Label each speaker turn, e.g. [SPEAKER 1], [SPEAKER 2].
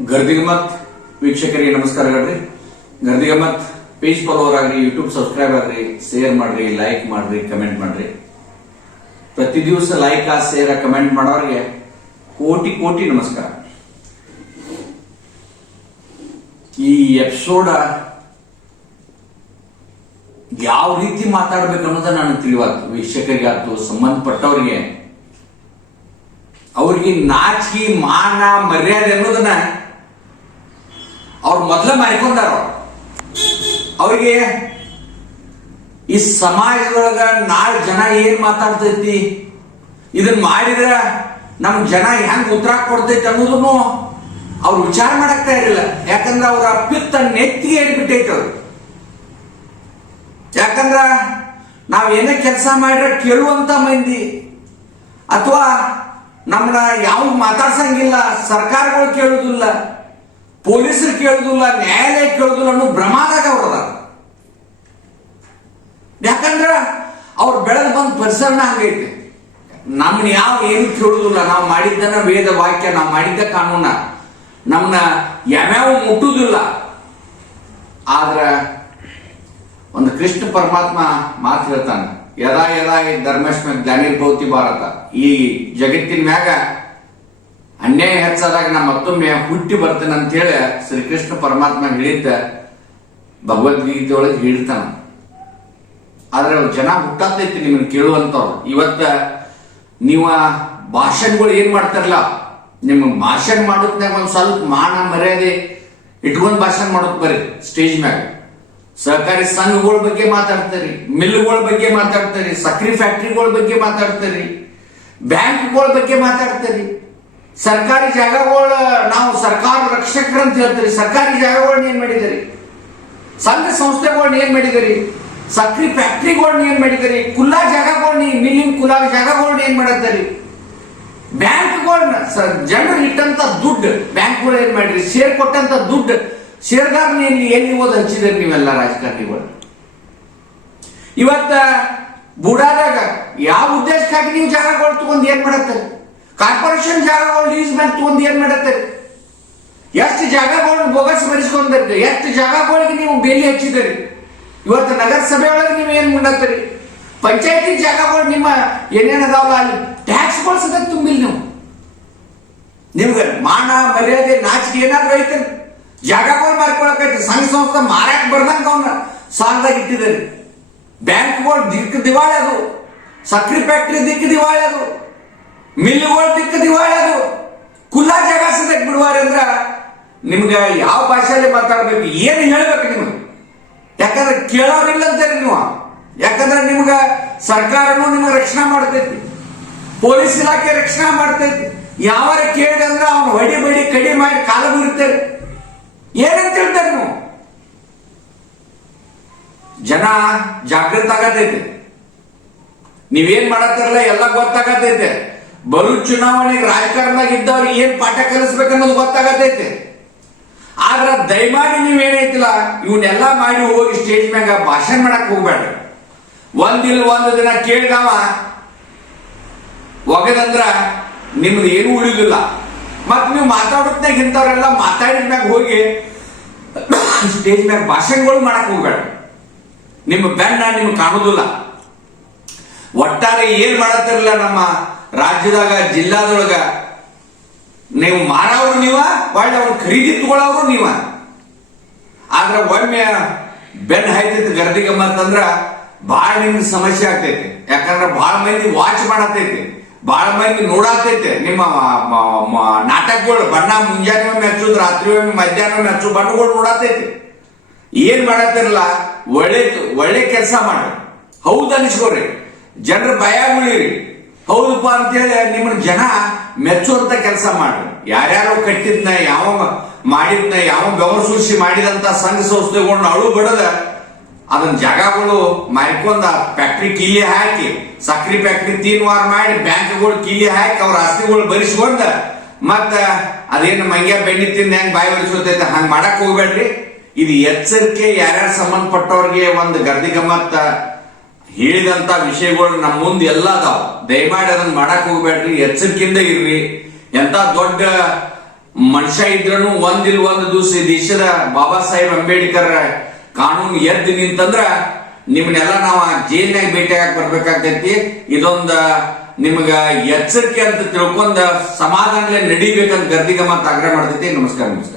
[SPEAKER 1] ಗರ್ದಿಗಮತ್ ವೀಕ್ಷಕರಿಗೆ ನಮಸ್ಕಾರಗಳ್ರಿ Gardigamat page follower ಆಗ್ರಿ ಯೂಟ್ಯೂಬ್ ಸಬ್ಸ್ಕ್ರೈಬ್ ಆಗ್ರಿ ಶೇರ್ ಮಾಡ್ರಿ ಲೈಕ್ ಮಾಡ್ರಿ ಕಮೆಂಟ್ ಮಾಡ್ರಿ. ಪ್ರತಿ ದಿವಸ ಲೈಕ್ ಆ ಶೇರ್ ಕಮೆಂಟ್ ಮಾಡೋರಿಗೆ ಕೋಟಿ ಕೋಟಿ ನಮಸ್ಕಾರ. ಈ ಎಪಿಸೋಡ ಯಾವ ರೀತಿ ಮಾತಾಡ್ಬೇಕು ಅನ್ನೋದ ನಾನು ತಿಳಿವಾತು ವೀಕ್ಷಕರಿಗೆ ಆಯ್ತು ಸಂಬಂಧಪಟ್ಟವರಿಗೆ. ಅವ್ರಿಗೆ ನಾಚಿಕೆ, ಮಾನ, ಮರ್ಯಾದೆ ಅನ್ನೋದನ್ನ ಅವ್ರು ಮೊದಲ ಮಾಡ್ಕೊಂಡಾರ ಅವ್ರಿಗೆ ಈ ಸಮಾಜದೊಳಗ ನಾಲ್ಕು ಜನ ಏನ್ ಮಾತಾಡ್ತೈತಿ? ಇದನ್ನ ಮಾಡಿದ್ರ ನಮ್ ಜನ ಹೆಂಗ್ ಉತ್ತರ ಕೊಡ್ತೈತಿ ಅನ್ನೋದನ್ನು ಅವ್ರು ವಿಚಾರ ಮಾಡಕ್ ಇರಲಿಲ್ಲ ಯಾಕಂದ್ರ ಅವ್ರ ಪಿತ್ತ ನೆತ್ತಿಗೆ ಏರಿಬಿಟ್ಟೈತೆ ಅವ್ರು. ಯಾಕಂದ್ರ ನಾವ್ ಏನೇ ಕೆಲಸ ಮಾಡಿದ್ರೆ ಕೇಳುವಂತ ಮಂದಿ. ಅಥವಾ ನಮ್ಮನ್ನ ಯಾವ ಮಾತಾಡ್ಸಂಗಿಲ್ಲ, ಸರ್ಕಾರಗಳು ಕೇಳುದಿಲ್ಲ. ಪೊಲೀಸರು ಕೇಳುದಿಲ್ಲ, ನ್ಯಾಯಾಲಯ ಕೇಳುದಿಲ್ಲ ಅನ್ನೋ ಭ್ರಮಾದಾಗ ಅವ್ರದ ಯಾಕಂದ್ರ ಅವ್ರು ಬೆಳೆದು ಬಂದ ಪರಿಸರನ ಹಂಗೈತೆ ನಮ್ನ ಯಾವ ಏನು ಕೇಳುದಿಲ್ಲ, ನಾವು ಮಾಡಿದ್ದನ್ನ ವೇದ ವಾಕ್ಯ, ನಾವು ಮಾಡಿದ್ದ ಕಾನೂನ. ನಮ್ಮನ್ನ ಯಾವ್ಯಾವ ಮುಟ್ಟುದಿಲ್ಲ. ಆದ್ರ ಒಂದು ಕೃಷ್ಣ ಪರಮಾತ್ಮ ಮಾತು ಹೇಳ್ತಾನೆ ಯದಾ ಯದಾ ಈ ಧರ್ಮಸ್ಮ ಜ್ಞಾನಿರ್ಭವತಿ ಭಾರತ. ಈ ಜಗತ್ತಿನ ಮ್ಯಾಗ ಅನ್ಯಾಯ ಹೆಚ್ಚಾದಾಗ ನಾ ಮತ್ತೊಮ್ಮೆ ಹುಟ್ಟಿ ಬರ್ತೇನೆ ಅಂತ ಹೇಳಿ ಶ್ರೀಕೃಷ್ಣ ಪರಮಾತ್ಮ ಹೇಳಿದ್ದ ಭಗವದ್ಗೀತೆ ಒಳಗೆ ಹೇಳ್ತಾನ. ಆದ್ರೆ ಜನ ಹುಟ್ಟಾತೈತಿ ನಿಮ್ಮನ್ನು ಕೇಳುವಂತವ್ರು ಇವತ್ತ ನೀವ ಭಾಷಣಗಳು ಏನ್ ಮಾಡ್ತಾರಲ್ಲ ನಿಮ್ಮ ಭಾಷಣ ಮಾಡೋದ್ನಾಗ ಒಂದು ಸ್ವಲ್ಪ ಮಾನ ಮರ್ಯಾದೆ ಇಟ್ಕೊಂಡು ಭಾಷಣ ಮಾಡೋದ್ ಬರ್ರಿ ಸ್ಟೇಜ್ ಮ್ಯಾಗ. ಸಹಕಾರಿ ಸಂಘಗಳ ಬಗ್ಗೆ ಮಾತಾಡ್ತಾರಿ, ಮಿಲ್ಗಳ ಬಗ್ಗೆ ಮಾತಾಡ್ತಾರಿ, ಸಕ್ರಿ ಫ್ಯಾಕ್ಟ್ರಿಗಳ ಬಗ್ಗೆ ಮಾತಾಡ್ತಾರಿ, ಬ್ಯಾಂಕ್ಗಳ ಬಗ್ಗೆ ಮಾತಾಡ್ತಾರಿ. ಸರ್ಕಾರಿ ಜಾಗಗಳ, ನಾವು ಸರ್ಕಾರ ರಕ್ಷಕರು ಅಂತ ಹೇಳ್ತೀರಿ. ಸರ್ಕಾರಿ ಜಾಗಗಳನ್ನ ಏನ್ ಮಾಡಿದಿರಿ ಸಂಘ ಸಂಸ್ಥೆಗಳನ್ನ ಏನ್ ಮಾಡಿದಿರಿ ಸಕ್ರಿ ಫ್ಯಾಕ್ಟ್ರಿಗಳನ್ನ ಏನ್ ಮಾಡಿದಿರಿ ಕುಲ್ಲಾ ಜಾಗಗಳನ್ನ ಮಿಲ್ಲಿಂಗ್ ಕುಲ್ಲಾ ಜಾಗಗಳನ್ನ ಏನ್ ಮಾಡತ್ತರಿ ಬ್ಯಾಂಕ್ಗಳನ್ನ ಜನರು ಇಟ್ಟಂತ ದುಡ್ಡು, ಬ್ಯಾಂಕ್ಗಳು ಏನ್ ಮಾಡಿರಿ? ಶೇರ್ ಕೊಟ್ಟಂತ ದುಡ್ಡು ಶೇರ್ದಾರನ ಎಲ್ಲಿ ಎಲ್ಲಿ ಹಂಚಿದ್ರಿ ಹಚ್ಚಿದ್ರಿ ನೀವೆಲ್ಲ ರಾಜಕಾರಣಿಗಳು? ಇವತ್ತ ಬುಡಾದಾಗ ಯಾವ ಉದ್ದೇಶಕ್ಕಾಗಿ ನೀವು ಜಾಗಗಳು ತಗೊಂಡು ಏನ್ ಮಾಡತ್ತಾರೆ ಕಾರ್ಪೊರೇಷನ್ ಜಾಗಗಳು ಲೀಸ್ ಮೇಲೆ ತಗೊಂಡ್ ಏನ್ ಮಾಡತ್ತೆ? ಎಷ್ಟು ಜಾಗಗಳು ಬೋಗಸ್ ಮರಿಸ್ಕೊಂಡ್ರಿ ಎಷ್ಟು ಜಾಗಗಳಿಗೆ ನೀವು ಬೇಲಿ ಹಚ್ಚಿದಿರಿ ಇವತ್ತು ನಗರಸಭೆ ಒಳಗೆ ನೀವು ಏನ್ ಮಾಡತ್ತೀರಿ? ಪಂಚಾಯತಿ ಜಾಗಗಳು ನಿಮ್ಮ ಏನೇನು ಅದಾವಲ್ಲ, ಅಲ್ಲಿ ಟ್ಯಾಕ್ಸ್ ಸದ ತುಂಬಿಲ್ಲ ನೀವು. ನಿಮ್ಗೆ ಮಾನ, ಮರ್ಯಾದೆ, ನಾಚಿಕೆ ಏನಾದ್ರು ಐತೆ? ಜಾಗಗಳು ಮಾರ್ಕೊಳಕೈತಿ. ಸಂಘ ಸಂಸ್ಥೆ ಮಾರಾಟ ಬರ್ದಂಗ ಅವನ್ನ ಸಾಲದಾಗ ಇಟ್ಟಿದ್ದಾರೆ. ಬ್ಯಾಂಕ್ಗಳು ದಿಕ್ಕ ದಿವಾಳಿ ಅದು. ಸಕ್ರಿ ಫ್ಯಾಕ್ಟ್ರಿ ದಿಕ್ಕ ದಿವಾಳಿ ಅದು. ಮಿಲ್ಗಳು ದಿಕ್ಕ ದಿವಾಳಿ ಅದು. ಕುಲ್ಲಾ ಜಾಗ ಸದಕ್ ಬಿಡುವಾರೆ ಅಂದ್ರ ನಿಮ್ಗೆ ಯಾವ ಭಾಷೆಯಲ್ಲಿ ಮಾತಾಡ್ಬೇಕು, ಏನು ಹೇಳ್ಬೇಕು ನಿಮ್ಗೆ? ಯಾಕಂದ್ರೆ ಕೇಳೋರಿಲ್ಲ ಅಂತಾರೆ ನೀವು. ಯಾಕಂದ್ರೆ ನಿಮ್ಗೆ ಸರ್ಕಾರನು ನಿಮ್ಗೆ ರಕ್ಷಣೆ ಮಾಡ್ತೈತಿ. ಪೊಲೀಸ್ ಇಲಾಖೆ ರಕ್ಷಣೆ ಮಾಡ್ತೈತಿ. ಯಾವಾರ ಕೇಳಿದೆ ಅಂದ್ರೆ ಅವ್ನು ಹೊಡಿ ಬಡಿ ಕಡಿ ಮಾಡಿ ಕಾಲ ಬೀರ್ತಾರೆ ಏನಂತ ಹೇಳ್ತಾರೆ ನೀವು? ಜನ ಜಾಗೃತ ಆಗತೈತೆ. ನೀವೇನ್ ಮಾಡತ್ತಾರಲ್ಲ, ಎಲ್ಲ ಗೊತ್ತಾಗತೈತೆ. ಬರು ಚುನಾವಣೆಗೆ ರಾಜಕಾರಣದಾಗ ಇದ್ದವ್ರು ಏನ್ ಪಾಠ ಕಲಿಸ್ಬೇಕನ್ನೋದು ಗೊತ್ತಾಗತೈತೆ. ಆದ್ರ ದಯಮಾಡಿ ನೀವೇನೈತಿಲ್ಲ ಇವನ್ನೆಲ್ಲ ಮಾಡಿ ಹೋಗಿ ಸ್ಟೇಜ್ ಮ್ಯಾಗ ಭಾಷಣ ಮಾಡಕ್ ಹೋಗ್ಬೇಡ್ರಿ ಒಂದಿಲ್ಲ ಒಂದು ದಿನ ಕೇಳಿದವ, ಒಗದಂದ್ರ ನಿಮ್ದು ಏನು ಉಳಿದಿಲ್ಲ. ಮತ್ ನೀವು ಮಾತಾಡೋದ್ನಾಗ ಇಂಥವ್ರೆಲ್ಲ ಮಾತಾಡಿದ ಮ್ಯಾಗ ಹೋಗಿ ಸ್ಟೇಜ್ ಮ್ಯಾಗ ಭಾಷಣಗಳು ಮಾಡಕ್ ಹೋಗ್ಬೇಡ ನಿಮ್ಮ ಬೆನ್ನ ನಿಮ್ಗೆ ಕಾಣುದಿಲ್ಲ. ಒಟ್ಟಾರೆ ಏನ್ ಮಾಡತ್ತಿರಲ್ಲ ನಮ್ಮ ರಾಜ್ಯದಾಗ, ಜಿಲ್ಲಾದೊಳಗ ನೀವು ಮಾರವರು ನೀವ ಒಳ್ಳೆ ಅವ್ರು ಖರೀದಿ ತಗೊಳ್ಳೋರು ನೀವ. ಆದ್ರೆ ಒಮ್ಮೆ ಬೆನ್ ಹೈದಿತ್ತು ಗರ್ದಿಗೆ ಅಂತಂದ್ರ ಬಹಳ ನಿಮ್ಗೆ ಸಮಸ್ಯೆ ಆಗ್ತೈತಿ. ಯಾಕಂದ್ರೆ ಬಹಳ ಮಂದಿ ವಾಚ್ ಮಾಡತೈತಿ ಬಹಳ ಮಂದಿ ನೋಡಾತೈತೆ ನಿಮ್ಮ ನಾಟಕಗಳು, ಬಣ್ಣ ಮುಂಜಾನೆ ಒಮ್ಮೆ ಹಚ್ಚುದು ರಾತ್ರಿ ಒಮ್ಮೆ ಮಧ್ಯಾಹ್ನ ಒಮ್ಮೆ ಹಚ್ಚು ಬಣ್ಣಗಳು ನೋಡಾತೈತಿ ಏನ್ ಮಾಡತ್ತಿರಲ್ಲ, ಒಳ್ಳೆ ಒಳ್ಳೆ ಕೆಲಸ ಮಾಡ್ರಿ ಹೌದು ಅನಿಸ್ಕೋರಿ. ಜನರ ಭಯ ಉಳಿರಿ ಹೌದಪ್ಪ ಅಂತೇಳಿ ನಿಮ್ಮನ್ನ ಜನ ಮೆಚ್ಚುವಂತ ಕೆಲಸ ಮಾಡ್ರಿ. ಯಾರ್ಯಾರೋ ಕಟ್ಟಿದ್ನ, ಯಾವ ಮಾಡಿದ್ನ, ಯಾವ ಬೆವರು ಸೂಸಿ ಮಾಡಿದಂತ ಸಂಘ ಸಂಸ್ಥೆಗಳನ್ನ ಅಳು ಬಡದ, ಅದನ್ನ ಜಾಗಗಳು ಮಾರ್ಕೊಂಡ ಫ್ಯಾಕ್ಟ್ರಿ ಕೀಲಿ ಹಾಕಿ, ಸಕ್ರಿ ಫ್ಯಾಕ್ಟ್ರಿ ತೀನ್ ವಾರ ಮಾಡಿ ಬ್ಯಾಂಕ್ಗಳು ಕೀಲಿ ಹಾಕಿ ಅವ್ರ ಆಸ್ತಿಗಳು ಬರಿಸ್ಕೊಂಡ, ಮತ್ತ ಅದೇನು ಮಂಗ್ಯ ಬೆಣ್ಣಿ ತಿಂದ ಹೆಂಗ್ ಬಾಯಿ ಒಲಿಸೋತೈತೆ ಹಂಗ್ ಮಾಡಕ್ ಹೋಗ್ಬೇಡ್ರಿ. ಇದು ಎಚ್ಚರಿಕೆ, ಯಾರ್ಯಾರು ಸಂಬಂಧಪಟ್ಟವ್ರಿಗೆ ಒಂದು ಗರ್ದಿ ಹೇಳಿದಂತ ವಿಷಯಗಳು ನಮ್ಮ ಮುಂದೆ ಎಲ್ಲ ಅದಾವ. ದಯಮಾಡಿ ಅದನ್ನ ಮಾಡಕ್ ಹೋಗ್ಬೇಡ್ರಿ, ಎಚ್ಚರಿಕೆಯಿಂದ ಇರ್ರಿ. ಎಂತ ದೊಡ್ಡ ಮನುಷ್ಯ ಇದ್ರೂ ಒಂದಿಲ್ ಒಂದು ದಿವಸ ದೇಶದ ಬಾಬಾ ಸಾಹೇಬ್ ಅಂಬೇಡ್ಕರ್ ಕಾನೂನು ಎದ್ದು ನಿಂತಂದ್ರ ನಿಮ್ನೆಲ್ಲ ನಾವ್ ಜೈಲ್ನಾಗ ಭೇಟಿಯಾಗಿ ಬರ್ಬೇಕಾಗ್ತೈತಿ. ಇದೊಂದ ನಿಮ್ಗ ಎಚ್ಚರಿಕೆ ಅಂತ ತಿಳ್ಕೊಂಡ ಸಮಾಧಾನ ನಡಿಬೇಕಂತ ಗರ್ದಿಗಮ್ಮ ಆಗ್ರಹ ಮಾಡ್ತೈತಿ. ನಮಸ್ಕಾರ ನಮಸ್ಕಾರ.